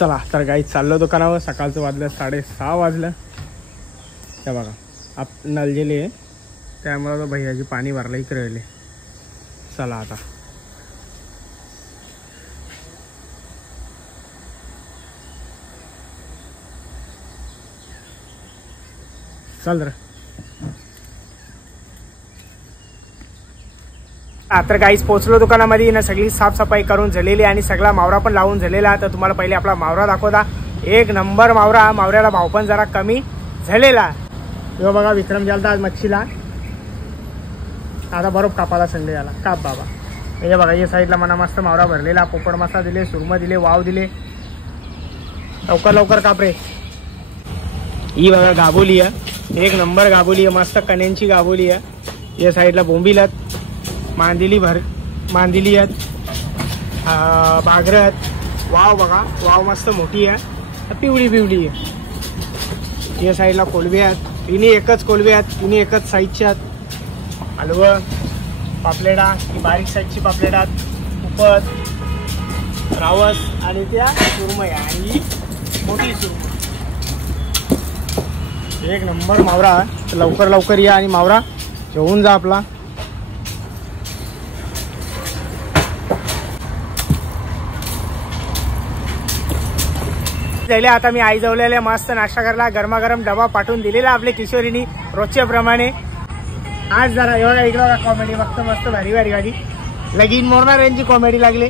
चला तर गाई चाललो दुकानावर. सकाळचं वाजलं 6:30 वाजलं. त्या बघा आप नलजेले आहे त्यामुळे तो भैयाची पाणी भरलं इकडे राहिले. चला आता चल रे. आता गाईस पोहोचलो दुकानामध्ये ना. सगळी साफसफाई करून झालेली आणि सगळा मावरा पण लावून झालेला. तर तुम्हाला पहिले आपला मावरा दाखवता. एक नंबर मावरा. मावऱ्याला भाव पण जरा कमी झालेला. यो बघा विक्रम गेलता आज मच्छीला. आता बरोबर कापाला संडे झाला. काप बाबा. हे बघा या साईडला मना मस्त मावरा भरलेला. पोपड मसा दिले, सुरमं दिले, वाव दिले. लवकर लवकर काप रे. ही बघा गाबोली आहे. एक नंबर गाबोली आहे. मस्त कण्यांची गाबोली आहे. या साईडला बोंबील मांदिली मांदिली आहेत. बागर आहेत. वाव बघा वाव मस्त मोठी आहे. पिवळी पिवळी आहे. या साईडला कोलबे आहेत. तिन्ही एकच कोलबे आहेत. तिन्ही एकच साईजचे आहेत. हलवं पापलेडा ही बारीक साईजची पापलेडा आहेत. उपत रावस आणि त्या सुरमई आणि मोठी सुरमई. एक नंबर मावरा. लवकर लवकर या आणि मावरा घेऊन जा आपला. आता मी आई जवळले मस्त नाश्ता करायला गरमागरम डबा पाठवून दिलेला आपल्या किशोरीनी रोजच्या प्रमाणे. आज जरा एवढा इकडं कॉमेडी बघतो मस्त भारी भारी गाडी लगीन मोरणार यांची कॉमेडी लागली.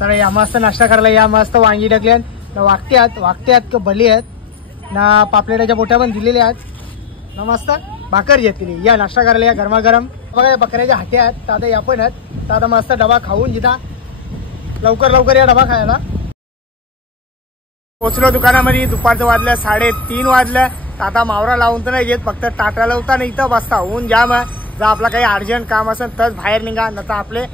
चला या मस्त नाश्ता करायला या. मस्त वांगी टाकल्या ना. वागते आहेत का भली आहेत ना. पापलेटाच्या बोट्या पण दिलेल्या आहेत ना. मस्त भाकर घेतली. या नाश्ता करायला या गरमागरम. बघा बकऱ्याच्या हाती आहेत. तर आता या पण आहेत. तर आता मस्त डबा खाऊन जिथा लवकर लवकर या डबा खायला. पोचलो दुकानामध्ये. दुपारचं वाजलं 3:30 वाजलं. आता मावरा लावून तर नाही घेत. फक्त टाटा लावता नाही इथं बसता. ऊन जाम आहे. जर आपला काही अर्जंट काम असेल तरच बाहेर निघा. न तर आपले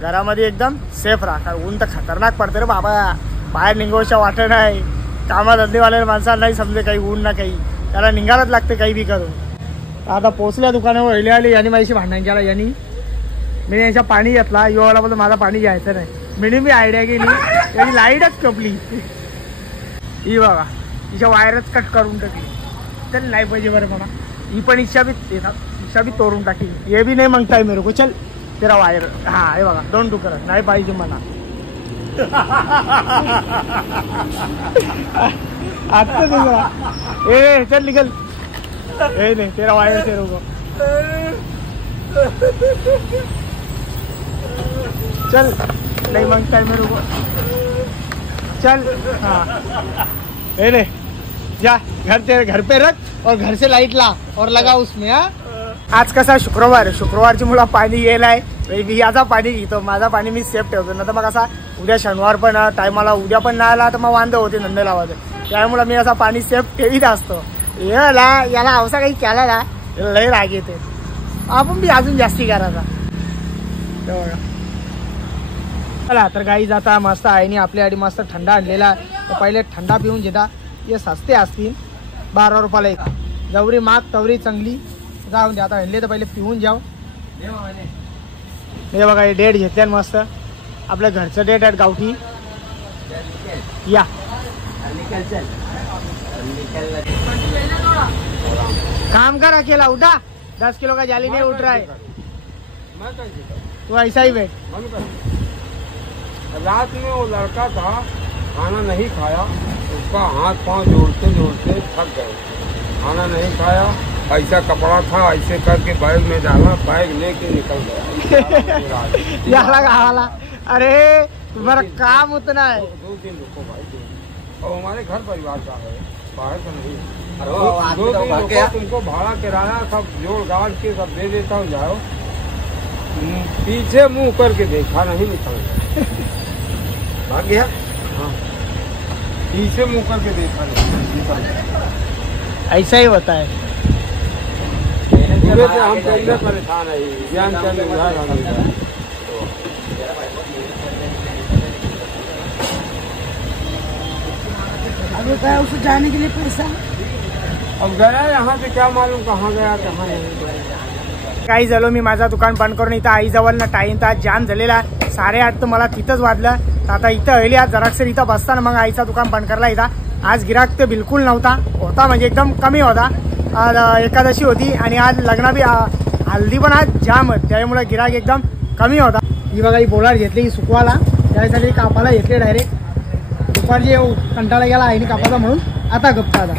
घरामध्ये एकदम सेफ राहा. कारण ऊन तर खतरनाक पडतं रे बाबा. बाहेर निघायच्या वाटत नाही. कामाधंदेवाल्या माणसाला नाही समजे काही ऊन ना काही. त्याला निघायलाच लागते काही बी करून. आता पोचल्या दुकानावर वहिले आले. यांनी माझ्याशी भांडण केला. यांनी मी यांच्या पाणी घेतला. युवाला बोलतो माझा पाणी घ्यायचं नाही. मी आयडिया केली. यांनी लाईटच कपली. ही बघा तिच्या वायरच कट करून टाकली. चल नाही पाहिजे बरं मला. ही पण इच्छा भी तोडून टाकली. हे भी नाही मागताय मेरे को. चल तेरा वायर. हा हे बघा 2 तुकडा नाही पाहिजे मला. आता ए चल निकल. ए नाही तेरा वायर तेरे को. चल नहीं मांगता मेरे को. चल हाँ ले जा घर पे रख और घर से लाइट ला और लगा उसमें. आज कसा शुक्रवार. शुक्रवारची मुला पाणी गेलाय. मी याचा पाणी घेतो. माझा पाणी मी सेफ ठेवतो. ना तर मग असा उद्या शनिवार पण टायमाला उद्या पण नाही आला तर मग वांदे होते नंदे लावायचे. त्यामुळे मी असा पाणी सेफ ठेवीत असतो. याला अवसा काही केला ना लय राग येते. आपण बी अजून जास्ती करायचा. चला तर गाई जाता मस्त आईने आपल्यासाठी मस्त थंडा आणलेला. तर पहिले थंडा पिऊन घेता. हे सस्ते असतील 12 रुपयाला एक. जवरी माग तवरी चांगली जाऊन द्या. आता आणले तर पहिले पिऊन जाऊ. हे बघा हे डेट घेतल्या मस्त. आपल्या घरचं डेट आहे गावठी. या काम कर अकेला. उठा 10 किलो का जाली नहीं उठ रहा है. तो ऐसा ही बैठ. रात में वो लड़का था खाना नहीं खाया. उसका हाथ पांव जोड़ते जोड़ते थक गए. खाना नहीं खाया. ऐसा कपड़ा था ऐसे करके बैग में डाला. बैग लेके निकल गया. वाला. अरे तुम्हारा काम उतना है. 2 दिन रुको भाई. और हमारे घर परिवार का है बाहर का नहीं. 2 दिन रुको. तुमको भाड़ा किराया सब जोड़ गाड़ के सब दे देता हूँ. जाओ. पीछे मुंह करके देखा नहीं निकल गया. भाग गया. हाँ पीछे मुंह करके देखा नहीं. ऐसा ही होता है. हम पहले परेशान है. ज्ञान करने अब उसे जाने के लिए पैसा. अब गया यहाँ से क्या मालूम कहाँ गया कहाँ नहीं. काही झालो मी माझा दुकान बंद करून इथं आई जवळ ना टाइम जाम झालेला. 8:30 तर मला तिथंच वाजलं. तर आता इथं हळली आज जराक्षर इथं बसताना मग आईचा दुकान बंद करला इथं. आज गिराक ते बिलकुल नव्हता, होता म्हणजे एकदम कमी होता. आज एकादशी होती आणि आज लग्न बी हल्दी पण आज जाम, त्यामुळे गिराक एकदम कमी होता. ही बघा ही बोलार घेतली ही सुकवाला, त्यासाठी कापाला घेतले डायरेक्ट. दुपारची कंटाळा गेला आईने कापाचा म्हणून आता गप्पा आला.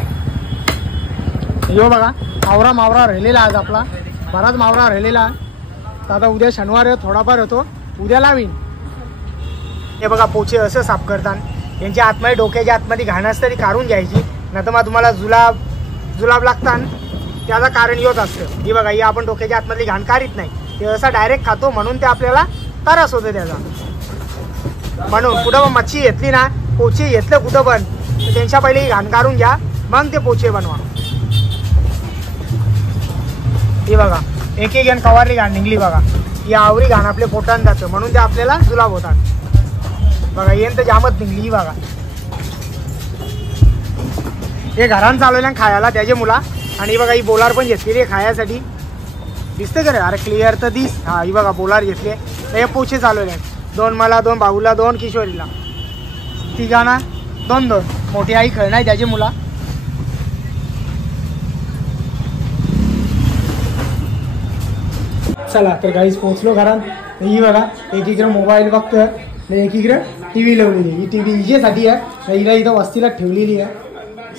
यो बघा आवरा मावरा राहिलेला आज आपला, बराच मावरा राहिलेला. तर आता उद्या शनिवार थोडाफार होतो, उद्या लावीन. हे बघा पोचे असं साफ करतात, यांच्या आतमध्ये डोक्याच्या आतमध्ये घाण असतं ती काढून घ्यायची, नाही तर मग तुम्हाला जुलाब लागतात. त्याचं कारण योच असतं. ही बघा ही आपण डोक्याच्या आतमधली घाण काढीत नाही, ते असं डायरेक्ट खातो म्हणून ते आपल्याला त्रास होतो त्याचा. म्हणून कुठं पण मच्छी घेतली ना, पोचे घेतलं कुठं पण तर त्यांच्या पहिले ही घाण काढून घ्या, मग ते पोचे बनवा. ही बघा एक एक कवारली घाण निघली बघा, ही आवरी घाण आपल्या पोटात जातं म्हणून ते आपल्याला जुलाब होतात. बघा येन तर जामच निघली. ही बघा हे घरान चालवल्या खायला त्याचे मुला. आणि बघा ही बोलार पण घेतलेली आहे खायासाठी, दिसते का रे? अरे क्लिअर तर दिस. हा ही बघा बोलार घेतली, हे पोचे चालवले. 2 मला, 2 भाऊला, 2 किशोरीला, तिघांना 2-2. मोठी आई खेळणार त्याचे मुला. चला तर गाईस पोहोचलो घरात. ही बघा एकीकडे मोबाईल बघतोय, एकीकडे टीव्ही लावलेली. ही टीव्ही हिच्यासाठी आहे, हिला इथं वस्तीला ठेवलेली आहे.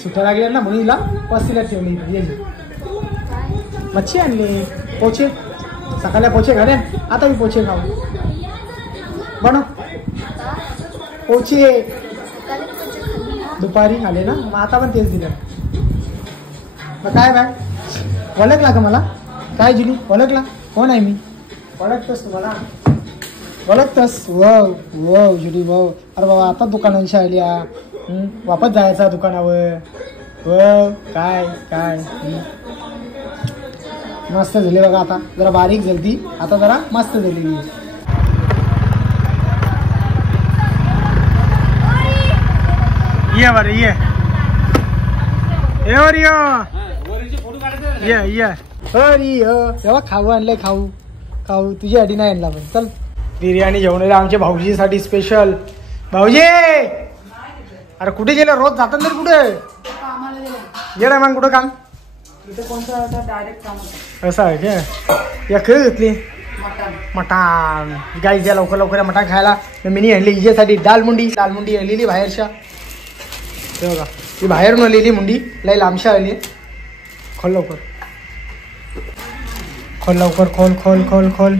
सुट्ट्या लागल्या ना म्हणून हिला वस्तीला ठेवली. मच्छी आणली, पोचे सकाळला पोचे घाले, आता मी पोचे खाऊ बनव. पोचे दुपारी आले ना, मग आता पण तेच दिलं. मग काय बाय ओळखला का मला? काय जुली ओळखला? कोण आहे मी? ओळखतोस तुम्हाला? ओळखतोस? वाव जुली वाव. अरे बाबा आता दुकानांशी आली, वापस जायचा दुकानावर. काय काय मस्त झाली बघा. आता जरा बारीक झाली, आता जरा मस्त झाली. ये बरं ये तेव्हा खाऊ आणलंय, खाऊ तुझी अडी नाही आणला. पण चल बिर्याणी जेवण आमच्या भाऊजीसाठी स्पेशल. भाऊजी अरे कुठे गेलं? रोज जातात ना कुठे गेलं? मग कुठं काम असं आहे का? या खेळ घेतली मटण. गाई द्या लवकर लवकर मटण खायला. मी आणली हिच्यासाठी दालमुंडी आणलेली बाहेरच्या. ते बघा ती बाहेरून आलेली मुंडी, लई लांबशा आली. खोल लवकर, खोल लवकर, खोल.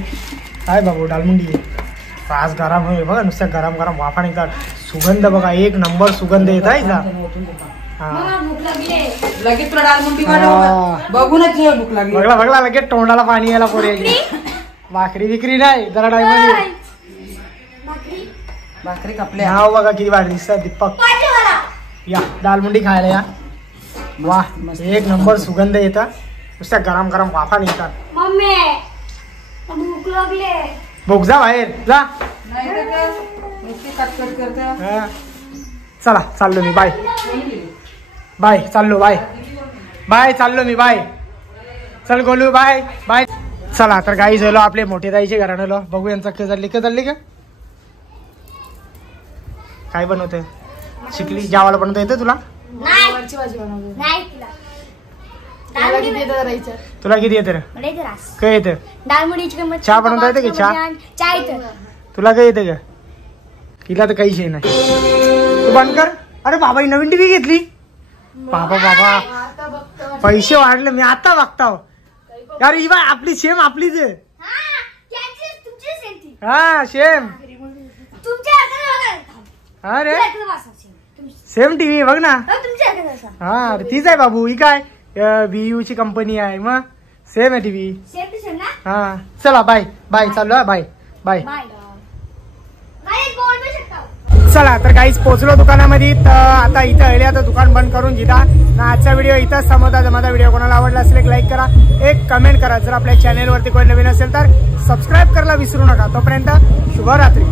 काय बाबू दालमुंडी आहे. आज गरम होईल बघा, नुसतं गरम वाफा निघतात. सुगंध बघा एक नंबर सुगंध येत आहे का? बघला लगेच तोंडाला पाणी यायला पोरे. भाकरी विक्री नाही जरा टाइम भाकरी कापले. हा बघा किती भारी दिसतात. दीपक या दालमुंडी खायला या. वा एक नंबर सुगंध येतात, नुसत्या गरम वाफा निघतात. भूक जा बाहेर जा. चला चाललो मी. बाय चाललो. बाय चाललो मी. बाय चल गोलू. बाय. चला तर गाई झालो आपले मोठे ताईचे घराणं. बघू यांचा चालली का? काय बनवते? शिकली जेवायला बनवता येतं तुला? तुला किती येतं? काय येतं? चहा बनवता येते का? चहा तुला काय येतं का? तिला तर काहीच नाही. तू बंद कर. अरे बाबा ही नवीन टीव्ही घेतली. बाबा पैसे वाढले. मी आता बघता यार ही बाय आपली सेम आपलीच आहे. हा सेम. अरे सेम टीव्ही बघ ना. हा तीच आहे बाबू. ही काय VU ची कंपनी आहे, मग सेम आहे टीव्ही. हा चला बाय चाललो. बाय. चला तर काहीच पोहोचलो दुकानामध्ये. तर आता इथं आले, आता दुकान बंद करून घेता. आजचा व्हिडिओ इथंच संपवता. माझा व्हिडिओ कोणाला आवडला असेल एक लाईक करा, एक कमेंट करा. जर आपल्या चॅनेलवरती कोणी नवीन असेल तर सबस्क्राईब करायला विसरू नका. तोपर्यंत शुभरात्री.